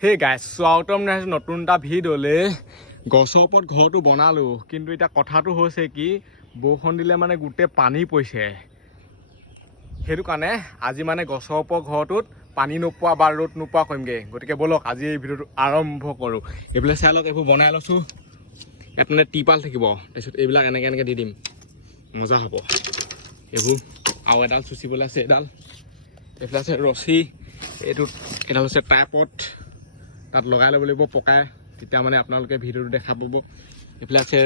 সেই গাইছ স্বাগতম জনাইছোঁ নতুন এটা ভিডিঅ'লে গছৰ ওপৰত ঘৰটো বনালোঁ, কিন্তু এতিয়া কথাটো হৈছে কি, বৰষুণ দিলে মানে গোটেই পানী পৰিছে। সেইটো কাৰণে আজি মানে গছৰ ওপৰত ঘৰটোত পানী নোপোৱা বা ৰ'দ নোপোৱা কৰিমগৈ। গতিকে ব'লক, আজি এই ভিডিঅ'টো আৰম্ভ কৰোঁ। এইবিলাক চাই লওক, এইবোৰ বনাই লৈছোঁ। ইয়াত মানে টিপাল থাকিব। তাৰপিছত এইবিলাক এনেকৈ এনেকৈ দি দিম। মজা হ'ব। এইবোৰ আৰু এডাল চুচিবলৈ আছে এডাল। এইফালে আছে ৰছী, এইটোত এডাল হৈছে টাইপত। তাত লগাই ল'ব লাগিব, পকাই। তেতিয়া মানে আপোনালোকে ভিডিঅ'টো দেখা পাব। এইফালে আছে,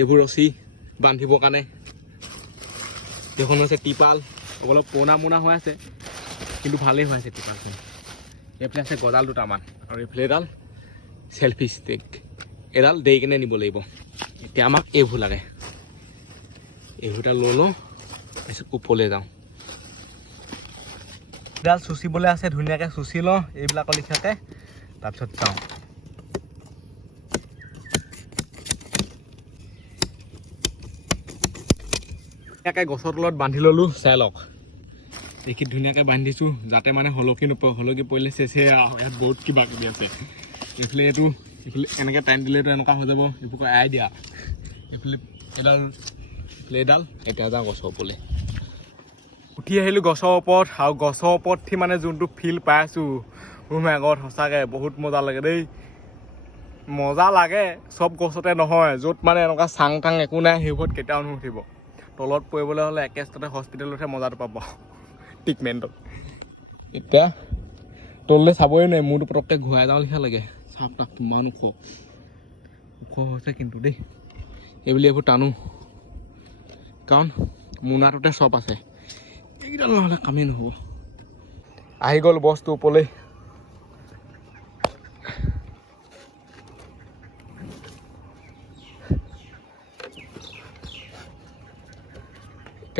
এইবোৰ ৰছী বান্ধিবৰ কাৰণে। এইখন হৈছে টিপাল। অলপ পুৰণা মোনা হৈ আছে, কিন্তু ভালেই হৈ আছে টিপালখন। এইফালে আছে গজাল দুটামান। আৰু এইফালে এডাল চেলফি ষ্টিক এডাল দেৰি কিনে নিব লাগিব। এতিয়া আমাক এইবোৰ লাগে। এইবোৰ লৈ লওঁ, তাৰপিছত ওপৰলৈ যাওঁ। এডাল চুচিবলৈ আছে, ধুনীয়াকৈ চুচি লওঁ, এইবিলাকৰ তাৰপিছত যাওঁ ধুনীয়াকৈ গছৰ তলত বান্ধি ল'লোঁ চাই লওক এইখিনি ধুনীয়াকৈ বান্ধিছোঁ যাতে মানে হলকি নপৰে হলকি পৰিলে চেচে আৰু ইয়াত বহুত কিবা কিবি আছে এইফালে এইটো এইফালে এনেকৈ টাইম দিলেতো এনেকুৱা হৈ যাব এইবোৰ আই দিয়া এইফালে এডাল এইফালে এডাল এতিয়া যাওঁ গছৰ ওপৰলৈ উঠি আহিলোঁ গছৰ ওপৰত আৰু গছৰ ওপৰত মানে যোনটো ফিল পাই আছোঁ মোৰ আগত সঁচাকৈ বহুত মজা লাগে দেই। মজা লাগে, চব গছতে নহয়, য'ত মানে এনেকুৱা চাং টাং একো নাই, সেইবোৰত কেতিয়াও নুঠিব তলত পৰিবলৈ হ'লে একেষ্টতে হস্পিটেলতহে মজাটো পাব ট্ৰিটমেণ্টত এতিয়া তললৈ চাবই নোৱাৰি মূৰটো পটককৈ ঘূৰাই যাওঁ লিখা লাগে। চাওক তাক কিমান ওখ। ওখ হৈছে কিন্তু দেই। এইবুলি এইবোৰ টানো। কাৰণ মোনাটোতে চব আছে। এইকেইডাল নহ'লে কামেই নহ'ব। আহি গ'ল বস্তু ওপৰলৈ।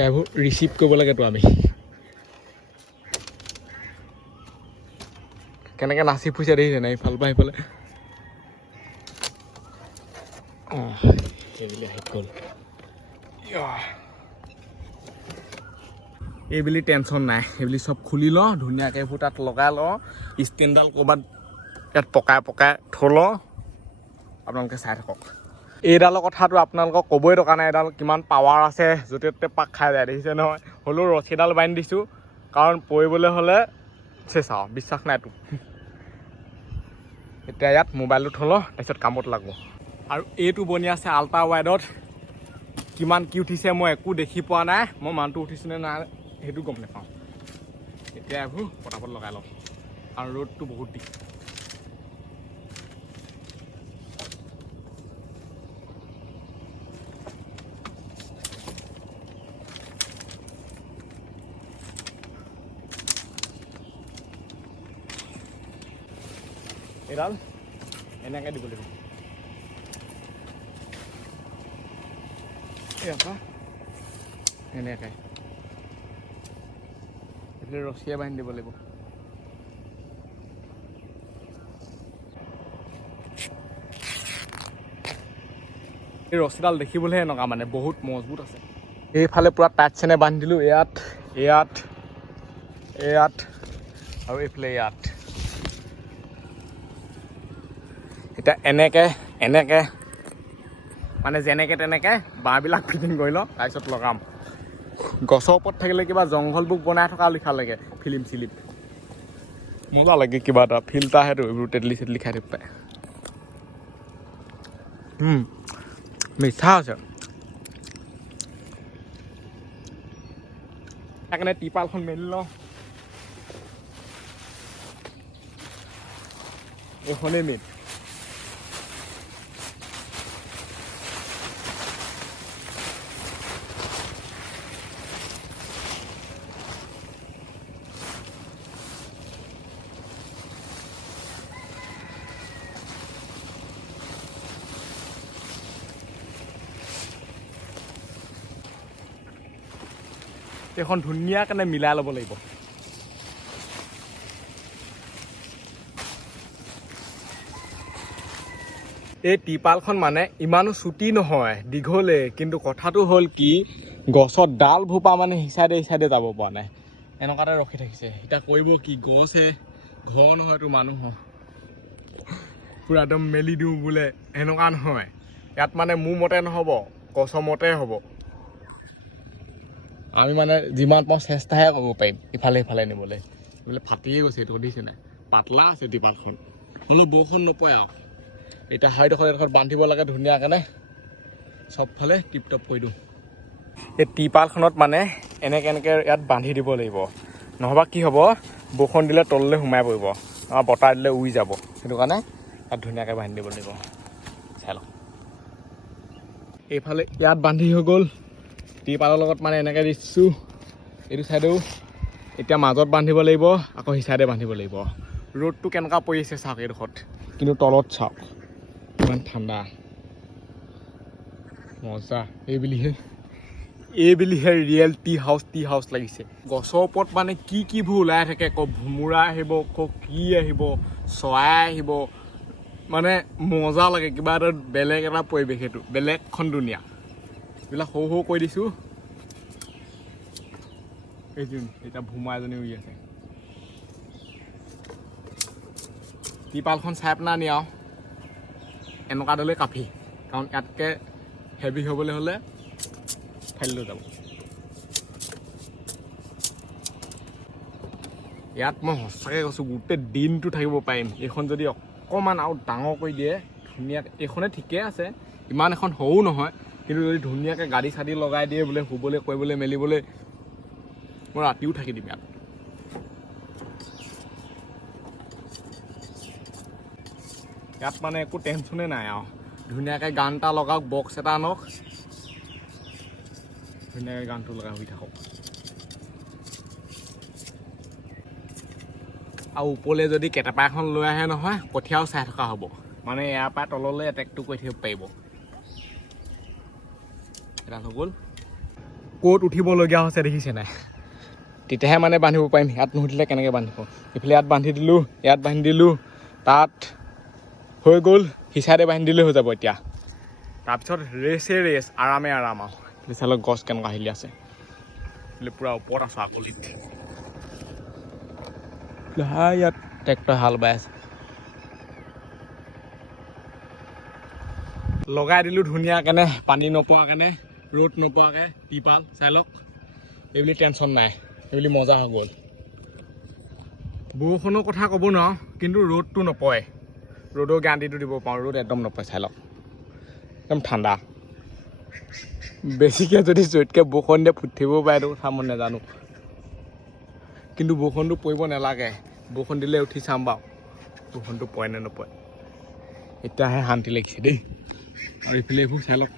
এইবোৰ ৰিচিভ কৰিব লাগেতো আমি। কেনেকৈ নাচি ফুৰিছে দেখিছে নাই ইফালৰ পৰা সিফালে? এইবুলি আহি গ'ল। ইয়াহ। টেনশ্যন নাই, এইবুলি চব খুলি লওঁ ধুনীয়াকৈ এইবোৰ তাত লগাই লওঁ ষ্টেণ্ডডাল ক'ৰবাত ইয়াত পকাই পকাই থৈ লওঁ আপোনালোকে চাই থাকক। এইডালৰ কথাটো আপোনালোকক ক'বই দৰকাৰ নাই এডাল কিমান পাৱাৰ আছে য'তে ত'তে পাক খাই যায় দেখিছে নহয়? হ'লেও ৰছীডাল বান্ধি দিছোঁ কাৰণ পৰিবলৈ হ'লে চেঁচা বিশ্বাস নাইতো এতিয়া ইয়াত মোবাইলটো থ'লোঁ তাৰপিছত কামত লাগো আৰু এইটো বনি আছে আল্ট্ৰা ৱাইডত কিমান কি উঠিছে মই একো দেখি পোৱা নাই। মই মানুহটো উঠিছেনে নাই সেইটো গম নাপাওঁ। এতিয়া এইবোৰ পটাপট লগাই লওঁ। আৰু ৰ'দটো বহুত দি এডাল এনেকৈ দিব লাগিব ইয়াৰপৰা এনেকৈ এইফালে ৰছীয়ে বান্ধি দিব লাগিব এই ৰছীডাল দেখিবলৈহে এনেকুৱা মানে বহুত মজবুত আছে এইফালে পূৰা টাইট চেনে বান্ধি দিলোঁ ইয়াত ইয়াত ইয়াত আৰু এইফালে ইয়াত এতিয়া এনেকৈ এনেকৈ মানে যেনেকৈ তেনেকৈ বাঁহবিলাক ফিটিং কৰি লওঁ তাৰপিছত লগাম। গছৰ ওপৰত থাকিলে কিবা জংঘল বুক বনাই থকা লিখা লাগে ফিল্ম চিলিম। মজা লাগে কিবা এটা ফিল এটা এইবোৰ তেতলি চেতলি খাই থাকোঁতে। উম, মিঠা আছে। সেইকাৰণে টিপালখন মেলি লওঁ। এইখনেই মেইন এইখন ধুনীয়াকৈ মিলাই ল'ব লাগিব। এই টিপালখন মানে ইমানো চুটি নহয় দীঘলে কিন্তু কথাটো হ'ল কি গছৰ ডালবোৰ পৰা মানে সিচাইডে সিচাইডে যাব পৰা নাই। এনেকুৱাতে ৰখি থাকিছে। এতিয়া কৰিব কি গছহে ঘৰ নহয়তো মানুহৰ। পূৰা একদম মেলি দিওঁ বোলে সেনেকুৱা নহয়। ইয়াত মানে মোৰ মতে নহ'ব গছৰ মতে হ'ব। আমি মানে যিমান পাৰোঁ চেষ্টাহে কৰিব পাৰিম ইফালে সিফালে নিবলৈ। বোলে ফাটিয়ে গৈছে এইটো দেখিছে নাই? পাতলা আছে টিপালখন হ'লেও বৰষুণ নপৰে আৰু। এতিয়া হাইডোখৰ এডোখৰত বান্ধিব লাগে ধুনীয়াকৈ চবফালে টিপ টপ কৰি দিওঁ। এই টিপালখনত মানে এনেকৈ এনেকৈ ইয়াত বান্ধি দিব লাগিব। নহ'বা কি হ'ব বৰষুণ দিলে তললৈ সোমাই পৰিব। আমাৰ বতাহ দিলে উৰি যাব। সেইটো কাৰণে তাত ধুনীয়াকৈ বান্ধি দিব লাগিব। চাই লওক এইফালে ইয়াত বান্ধি হৈ গ'ল। টিপালৰ লগত মানে এনেকৈ দিছোঁ। এইটো চাইডেও এতিয়া মাজত বান্ধিব লাগিব আকৌ সেই চাইডে বান্ধিব লাগিব। ৰ'দটো কেনেকুৱা পৰি আছে চাওক এইডোখৰত। কিন্তু তলত চাওক ইমান ঠাণ্ডা। মজা এই বুলিহে। এই বুলিহে real tea house tea house লাগিছে। গছৰ ওপৰত মানে কি কিবোৰ ওলাই থাকে আকৌ ভোমোৰা আহিব আকৌ কি আহিব চৰাই আহিব। মানে মজা লাগে কিবা এটা বেলেগ এটা পৰিৱেশ সেইটো বেলেগখন দুনীয়া। এইবিলাক সৰু সৰু কৈ দিছোঁ। এই যোন এতিয়া ভোমা এজনী উৰি আছে। টিপালখন চাই পেলাই আনি আৰু। এনেকুৱা দলে কাফি, কাৰণ ইয়াতকৈ হেভি হ'বলৈ হ'লে ফাইল লৈ যাব। ইয়াত মই সঁচাকৈ কৈছোঁ, গোটেই দিনটো থাকিব পাৰিম। এইখন যদি অকণমান আৰু ডাঙৰ কৰি দিয়ে ধুনীয়াকৈ এইখনে ঠিকেই আছে। ইমান এখন সৰু নহয়। কিন্তু যদি ধুনীয়াকৈ গাড়ী চাড়ী লগাই দিয়ে বোলে শুবলৈ, কৰিবলৈ, মেলিবলৈ, মই ৰাতিও থাকি দিম ইয়াত। ইয়াত মানে একো টেনশ্যনে নাই আৰু। ধুনীয়াকৈ গান এটা লগাওক বক্স এটা আনক। ধুনীয়াকৈ গানটো লগাই শুই থাকক। আৰু ওপৰলৈ যদি কেটেপা এখন লৈ আহে নহয়, কঠীয়াও চাই থকা হ'ব। মানে ইয়াৰ পৰা তললৈ এটেকটো কৰি থাকিব পাৰিব। হৈ ক'ত উঠিবলগীয়া হৈছে দেখিছে নাই? তেতিয়াহে মানে বান্ধিব পাৰিম। ইয়াত নুঠিলে কেনেকৈ বান্ধিব? ইফালে ইয়াত বান্ধি দিলোঁ ইয়াত বান্ধি দিলোঁ তাত হৈ গ'ল। সিচাইডে বান্ধি দিলেই হৈ যাব এতিয়া। তাৰপিছত ৰেচে ৰেচ আৰামে আৰাম আৰু। বিশালত গছ কেনেকুৱা হিলি আছে। বোলে পূৰা ওপৰত আছোঁ আকলিত হা ইয়াত ট্ৰেক্টৰ হাল বাই আছে। লগাই দিলোঁ ধুনীয়াকেনে পানী নপৰাকেনে ৰ'দ নপৰাকৈ টিপাল চাই লওক এইবুলি টেনশ্যন নাই এইবুলি মজা হৈ গ'ল। বৰষুণৰ কথা ক'ব নোৱাৰোঁ কিন্তু ৰ'দটো নপৰে। ৰ'দৰ গেৰাণ্টিটো দিব পাৰোঁ ৰ'দ একদম নপৰে চাই লওক একদম ঠাণ্ডা। বেছিকৈ যদি জোৰতকৈ বৰষুণ দিয়ে ফুটিব পাৰে এইটো কথা মই নাজানো। কিন্তু বৰষুণটো পৰিব নালাগে। বৰষুণ দিলে উঠি চাম বাৰু। বৰষুণটো পৰে নে নপৰে। এতিয়াহে শান্তি লাগিছে দেই। আৰু ইফালে এইবোৰ চাই লওক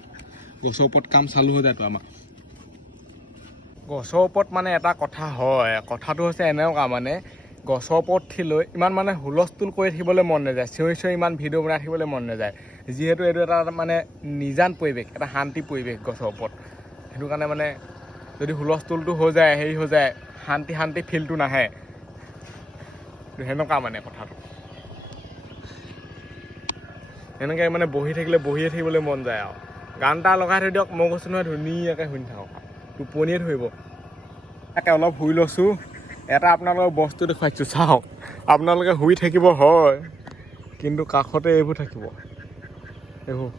গছৰ ওপৰত কাম চালু হৈ যায়তো আমাৰ। গছৰ ওপৰত মানে এটা কথা হয়, কথাটো হৈছে এনেকুৱা মানে গছৰ ওপৰত উঠি লৈ ইমান মানে হুলস্থুল কৰি থাকিবলৈ মন নাযায়, চিঞৰি চিঞৰি ইমান ভিডিঅ' বনাই থাকিবলৈ মন নাযায়। যিহেতু এইটো এটা মানে নিজান পৰিৱেশ, এটা শান্তি পৰিৱেশ গছৰ ওপৰত। সেইটো কাৰণে মানে যদি হুলস্থুলটো হৈ যায়, হেৰি হৈ যায়, শান্তি শান্তি ফিলটো নাহে। সেনেকুৱা মানে কথাটো। এনেকৈ মানে বহি থাকিলে, বহিয়ে থাকিবলৈ মন যায় আৰু। গান এটা লগাই থৈ দিয়ক মই কৈছোঁ নহয় ধুনীয়াকৈ শুনি থাকক। টোপনিয়ে ধৰিব। তাকে অলপ শুই লৈছোঁ। এটা আপোনালোকৰ বস্তু দেখুৱাইছোঁ চাওক। আপোনালোকে শুই থাকিব হয়। কিন্তু কাষতে এইবোৰ থাকিব। এইবোৰ।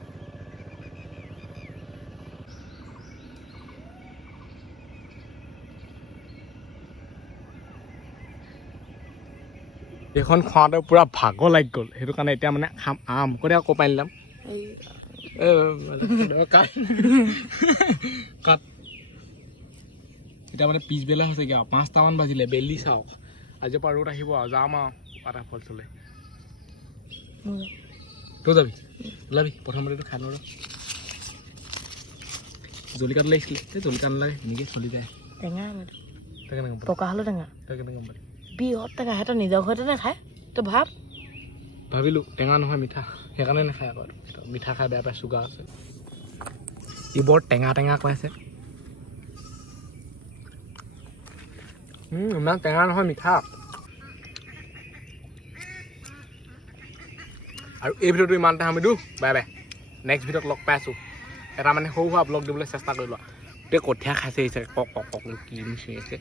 এইখন খুৱাওঁতে পূৰা ভাগৰ লাগি গ'ল। সেইটো কাৰণে এতিয়া মানে খাম। আম কৈ আকৌ পানী ল'ম কাট কাট এতিয়া মানে পিছবেলা হৈছেগৈ আৰু? পাঁচটামান বাজিলে বেলি চাওক। আজিৰ পৰা ৰ'দ আহিব আৰু যাম আৰু ৱাটাৰফল চলে। তই যাবি? ওলাবি প্ৰথমতেতো খাই লওঁ ৰ। জলকীয়াটো লাগিছিলে। এই জলকীয়া নালাগে এনেকৈ চলি যায়। টেঙা পকা হ'লেও টেঙা। বিহত টেঙা সিহঁতৰ নিজৰ ঘৰতে নাখায়। তই ভাব। ভাবিলোঁ টেঙা নহয় মিঠা। সেইকাৰণে নাখায় আকৌ। মিঠা খাই বেয়া পায় চুগাৰ আছে ই বৰ টেঙা টেঙা কৈ আছে উম, ইমান টেঙা নহয় মিঠা আৰু এই ভিডিঅ'টো ইমানতে সামিলোঁ বাই বাই নেক্সট ভিডিঅ'ত লগ পাই আছোঁ এটা মানে সৰু সুৰা ব্লগ দিবলৈ চেষ্টা কৰি লোৱা গোটেই কঠীয়া খাইছে আহিছে কক কক কক কি নিচিনা